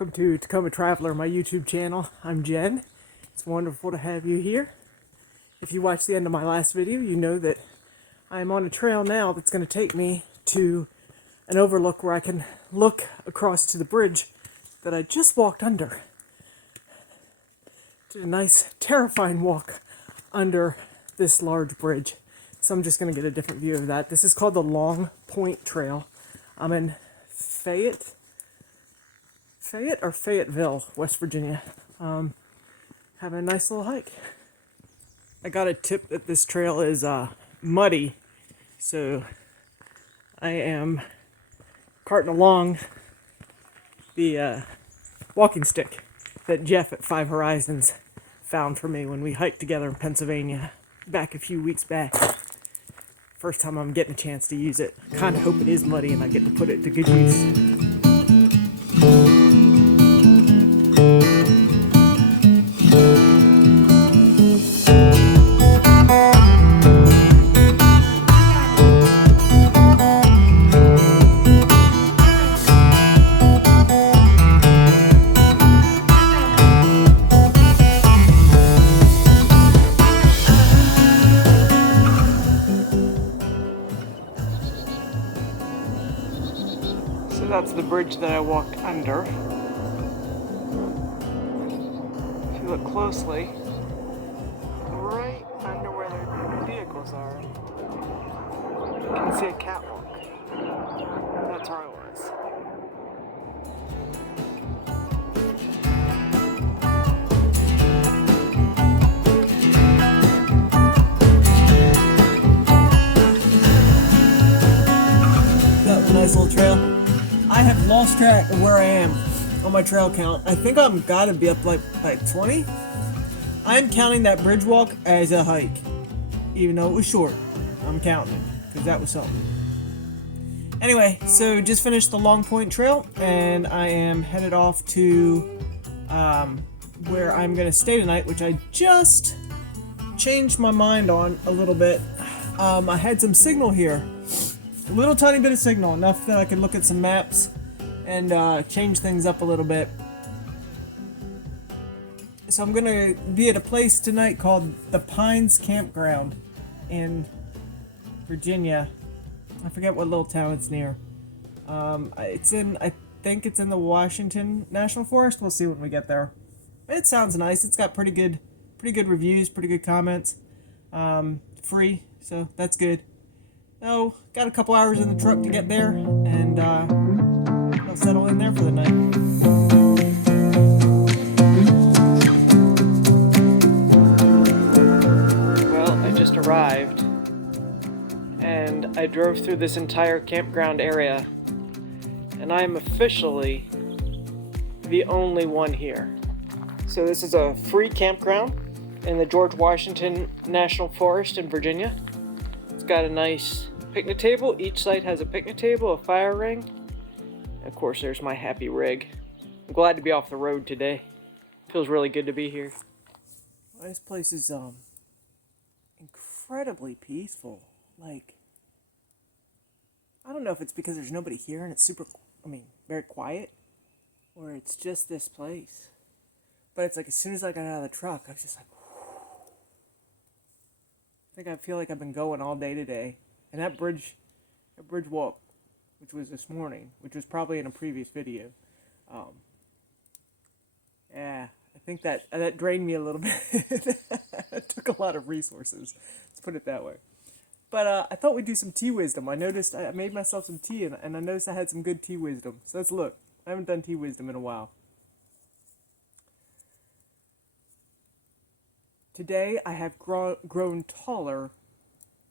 welcome to TacomaTravler, my YouTube channel. I'm Jen. It's wonderful to have you here. If you watched the end of my last video, you know that I'm on a trail now that's going to take me to an overlook where I can look across to the bridge that I just walked under. Did a nice, terrifying walk under this large bridge. So I'm just going to get a different view of that. This is called the Long Point Trail. I'm in Fayette or Fayetteville, West Virginia. Having a nice little hike. I got a tip that this trail is muddy, so I am carting along the walking stick that Jeff at Five Horizons found for me when we hiked together in Pennsylvania back a few weeks back. First time I'm getting a chance to use it. Kind of hope it is muddy and I get to put it to good use. So that's the bridge that I walked under. If you look closely, right under where the vehicles are, you can see a catwalk. That's where I was. That was a nice little trail. I have lost track of where I am on my trail count. I think I'm gotta be up like 20. I'm counting that bridge walk as a hike, even though it was short. I'm counting it because that was something. Anyway, so just finished the Long Point Trail, and I am headed off to where I'm gonna stay tonight, which I just changed my mind on a little bit. I had some signal here. A little tiny bit of signal, enough that I could look at some maps and change things up a little bit. So I'm gonna be at a place tonight called the Pines Campground in Virginia. I forget what little town it's near. I think it's in the Washington National Forest. We'll see when we get there. It sounds nice. It's got pretty good reviews, pretty good comments. Free, so that's good. So, got a couple hours in the truck to get there, and I'll settle in there for the night. Well, I just arrived, and I drove through this entire campground area, and I am officially the only one here. So this is a free campground in the George Washington National Forest in Virginia. It's got a nice picnic table. Each site has a picnic table, a fire ring. And of course, there's my happy rig. I'm glad to be off the road today. Feels really good to be here. Well, this place is incredibly peaceful. Like, I don't know if it's because there's nobody here and it's very quiet, or it's just this place. But it's like as soon as I got out of the truck, I was just like, whew. I feel like I've been going all day today. And that bridge walk, which was this morning, which was probably in a previous video, yeah, I think that drained me a little bit. It took a lot of resources, let's put it that way. But I thought we'd do some tea wisdom. I noticed I made myself some tea, and I noticed I had some good tea wisdom. So let's look. I haven't done tea wisdom in a while. Today I have grown taller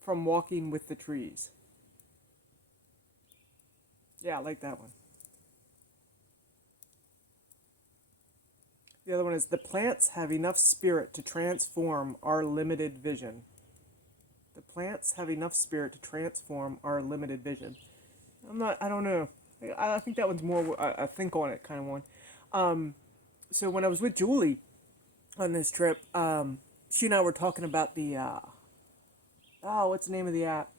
from walking with the trees. Yeah, I like that one. The other one is, the plants have enough spirit to transform our limited vision. The plants have enough spirit to transform our limited vision. I don't know. I think that one's more a think on it kind of one. So when I was with Julie on this trip, she and I were talking about the, what's the name of the app?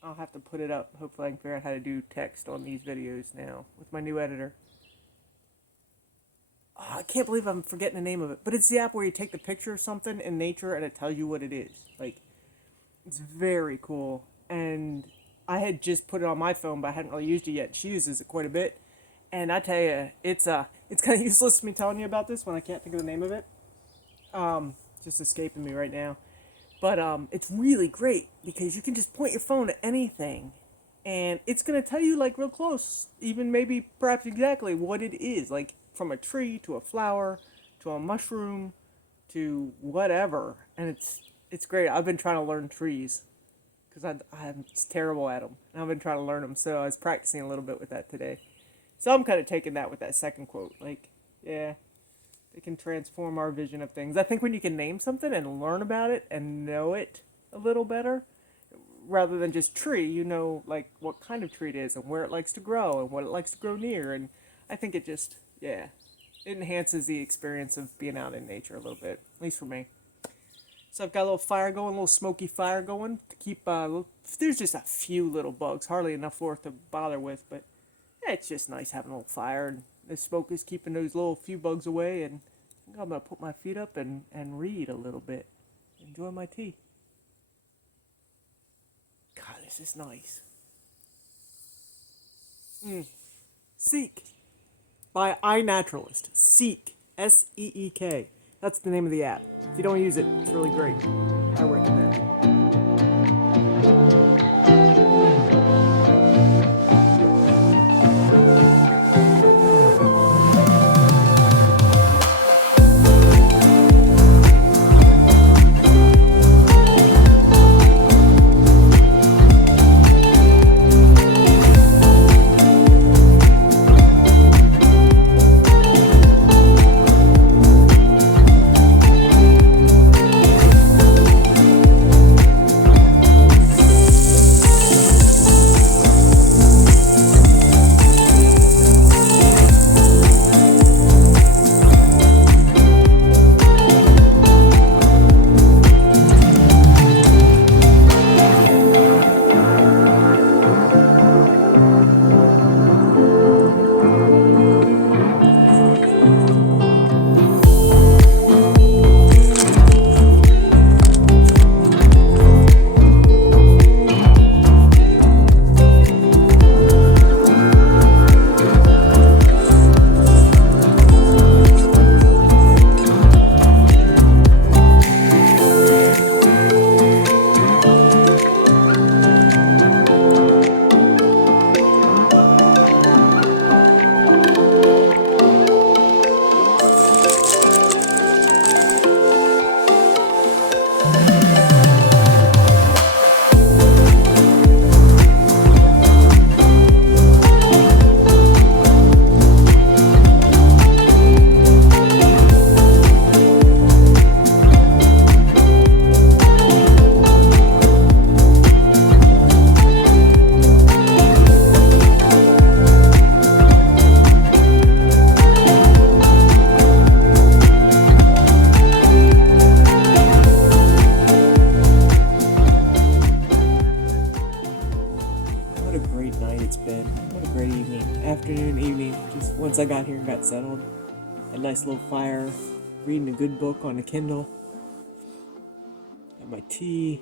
I'll have to put it up. Hopefully I can figure out how to do text on these videos now with my new editor. I can't believe I'm forgetting the name of it, but it's the app where you take the picture of something in nature and it tells you what it is. Like, it's very cool. And I had just put it on my phone, but I hadn't really used it yet. She uses it quite a bit. And I tell you, it's kind of useless me telling you about this when I can't think of the name of it. Just escaping me right now. But it's really great because you can just point your phone at anything, and it's gonna tell you like real close, even maybe perhaps exactly what it is, like from a tree to a flower, to a mushroom, to whatever. And it's great. I've been trying to learn trees because I'm terrible at them, and I've been trying to learn them. So I was practicing a little bit with that today. So I'm kind of taking that with that second quote, like, yeah, they can transform our vision of things. I think when you can name something and learn about it and know it a little better, rather than just tree, you know, like what kind of tree it is and where it likes to grow and what it likes to grow near. And I think it just, yeah, it enhances the experience of being out in nature a little bit, at least for me. So I've got a little fire going, a little smoky fire going to keep, there's just a few little bugs, hardly enough for it to bother with, but yeah, it's just nice having a little fire, and the smoke is keeping those little few bugs away, and I think I'm going to put my feet up and read a little bit. Enjoy my tea. God, this is nice. Seek by iNaturalist. Seek. Seek. That's the name of the app. If you don't use it, it's really great. I recommend. Once I got here and got settled, a nice little fire, reading a good book on a Kindle, had my tea,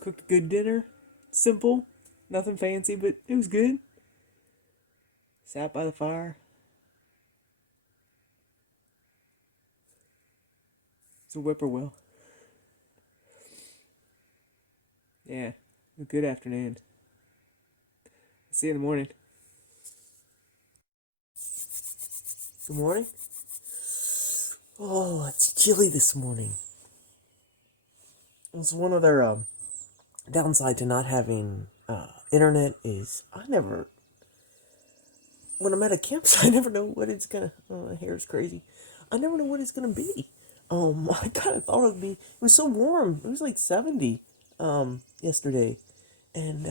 cooked a good dinner, simple, nothing fancy, but it was good. Sat by the fire. It's a whippoorwill. Yeah, a good afternoon. See you in the morning. Good morning. Oh, it's chilly this morning. It's one other downside to not having internet is when I'm at a campsite, I never know what it's gonna. Oh, my hair's crazy. I never know what it's gonna be. I kind of thought it was so warm. It was like 70 yesterday, and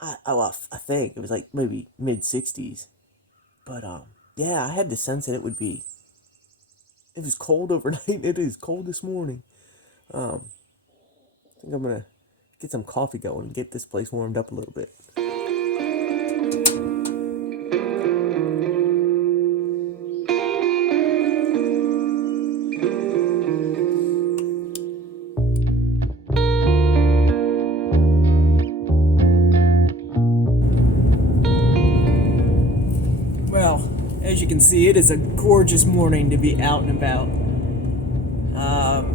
I think it was like maybe mid 60s. But, yeah, I had the sense that it was cold overnight. It is cold this morning. I think I'm gonna get some coffee going and get this place warmed up a little bit. can see, it is a gorgeous morning to be out and about.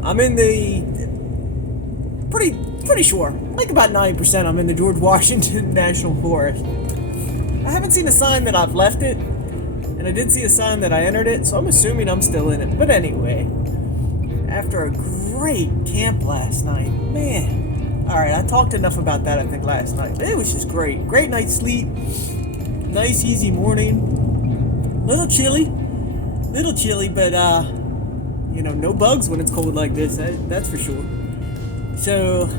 I'm in the pretty sure, like about 90%, I'm in the George Washington National Forest. I haven't seen a sign that I've left it, and I did see a sign that I entered it, so I'm assuming I'm still in it. But anyway, after a great camp last night, man. Alright, I talked enough about that, I think, last night. It was just great. Great night's sleep. Nice, easy morning. Little chilly, but, no bugs when it's cold like this, that's for sure. So,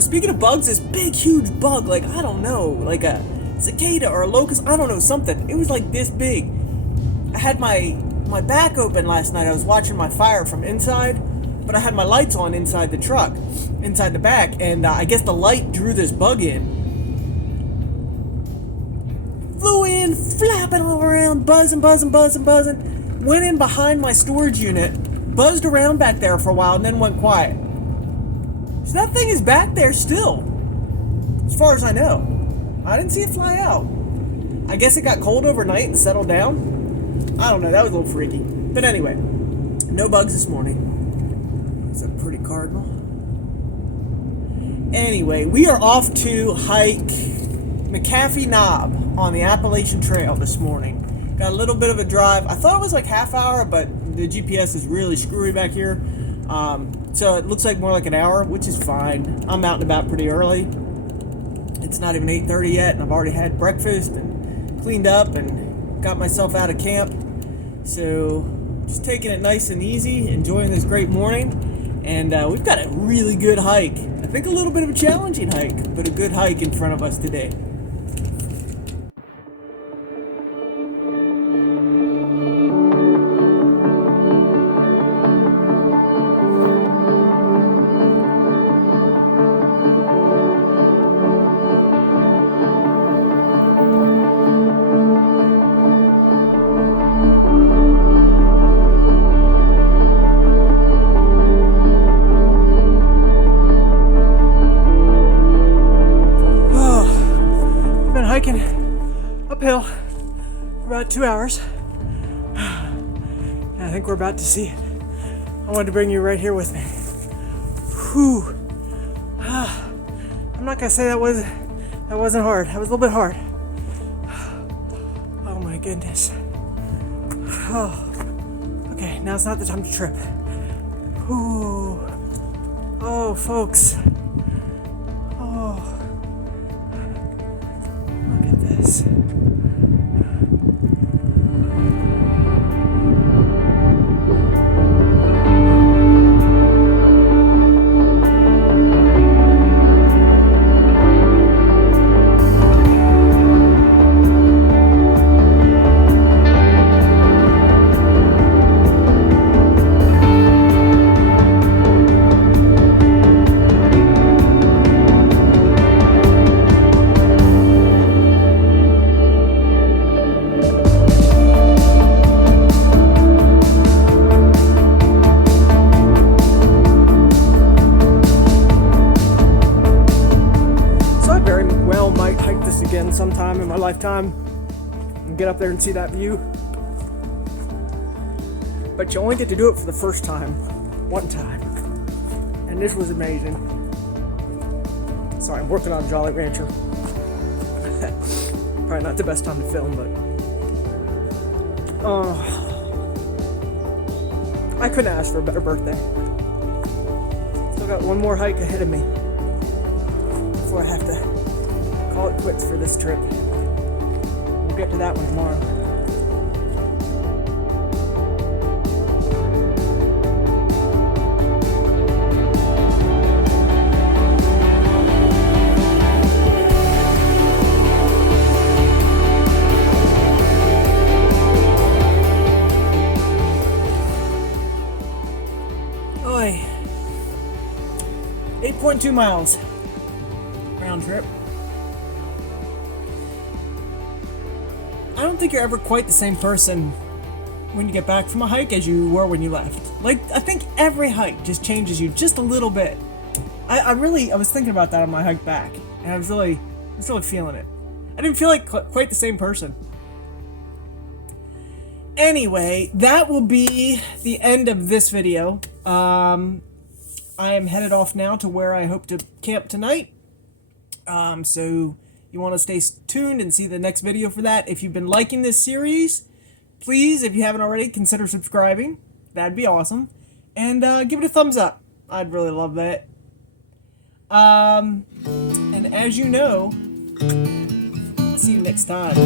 speaking of bugs, this big, huge bug, like, I don't know, like a cicada or a locust, I don't know, something. It was like this big. I had my back open last night. I was watching my fire from inside, but I had my lights on inside the truck, inside the back, and I guess the light drew this bug in. Flew in, flapping all around, buzzing. Went in behind my storage unit, buzzed around back there for a while, and then went quiet. So that thing is back there still, as far as I know. I didn't see it fly out. I guess it got cold overnight and settled down. I don't know, that was a little freaky. But anyway, no bugs this morning. It's a pretty cardinal. Anyway, we are off to hike McAfee Knob on the Appalachian Trail this morning. Got a little bit of a drive. I thought it was like half hour, but the GPS is really screwy back here. So it looks like more like an hour, which is fine. I'm out and about pretty early. It's not even 8:30 yet, and I've already had breakfast and cleaned up and got myself out of camp. So just taking it nice and easy, enjoying this great morning. And we've got a really good hike. I think a little bit of a challenging hike, but a good hike in front of us today. Hiking uphill for about 2 hours. And I think we're about to see it. I wanted to bring you right here with me. Whew. I'm not gonna say that wasn't hard. That was a little bit hard. Oh my goodness. Okay, now it's not the time to trip. Whew. Oh, folks. This. Sometime in my lifetime and get up there and see that view, but you only get to do it for the first time, one time, and this was amazing. Sorry, I'm working on Jolly Rancher. Probably not the best time to film, but I couldn't ask for a better birthday. Still got one more hike ahead of me before I have to call it quits for this trip. We'll get to that one tomorrow. Oi. 8.2 miles round trip. I don't think you're ever quite the same person when you get back from a hike as you were when you left. Like, I think every hike just changes you just a little bit. I was thinking about that on my hike back, and I was really feeling it. I didn't feel like quite the same person. Anyway, that will be the end of this video. I am headed off now to where I hope to camp tonight. So you want to stay tuned and see the next video for that. If you've been liking this series, please, if you haven't already, consider subscribing. That'd be awesome. And give it a thumbs up. I'd really love that. And as you know, see you next time.